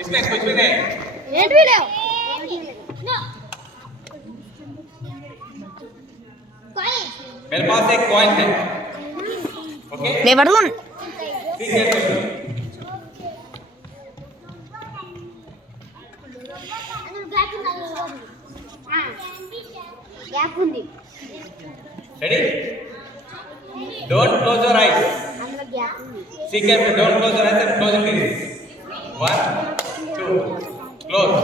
इसमें कुछ भी नहीं. ఏంటి వీడియో मेरे पास एक कॉइन है. ओके. ले बड़ून ठीक है. గ్యాప్ ఉంది Ready? Don't close your eyes. అందులో గ్యాప్ ఉంది See carefully. Don't close your eyes and close your eyes. 1, 2. Close.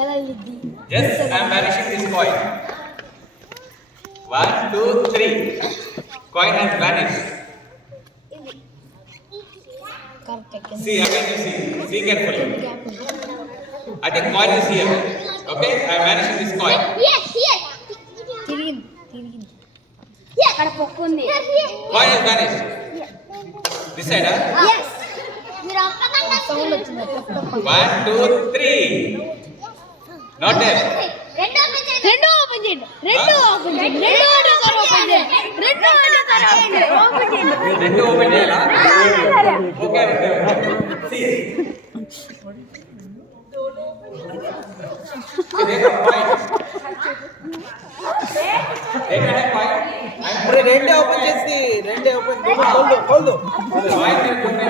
ఎలా ఉంది Yes, I am vanishing this coin. 1, 2, 3. Coin has vanished. Correct See again. You see. See carefully. Gap ఉంది I think coin is here. Okay, I am vanishing this coin. తిరిగింది అక్కడ పొక్కు ఉంది Coin has vanished. This side, huh? Sound వచ్చింది 1, 2, 3. Not there. రెండు ఓపెన్ చేయండి రెండు ఓపెన్ చేయండి రెండు ఒకటేసారి ఓపెన్ చేయండి రెండు ఒకటేసారి ఓపెన్ చేయండి రెండు open చేయాలా? Okay. See. देखो coin. देखा है coin? రెండే ఓపెన్ చేసి రెండే ఓపెన్ खोल दो Coin में घूमने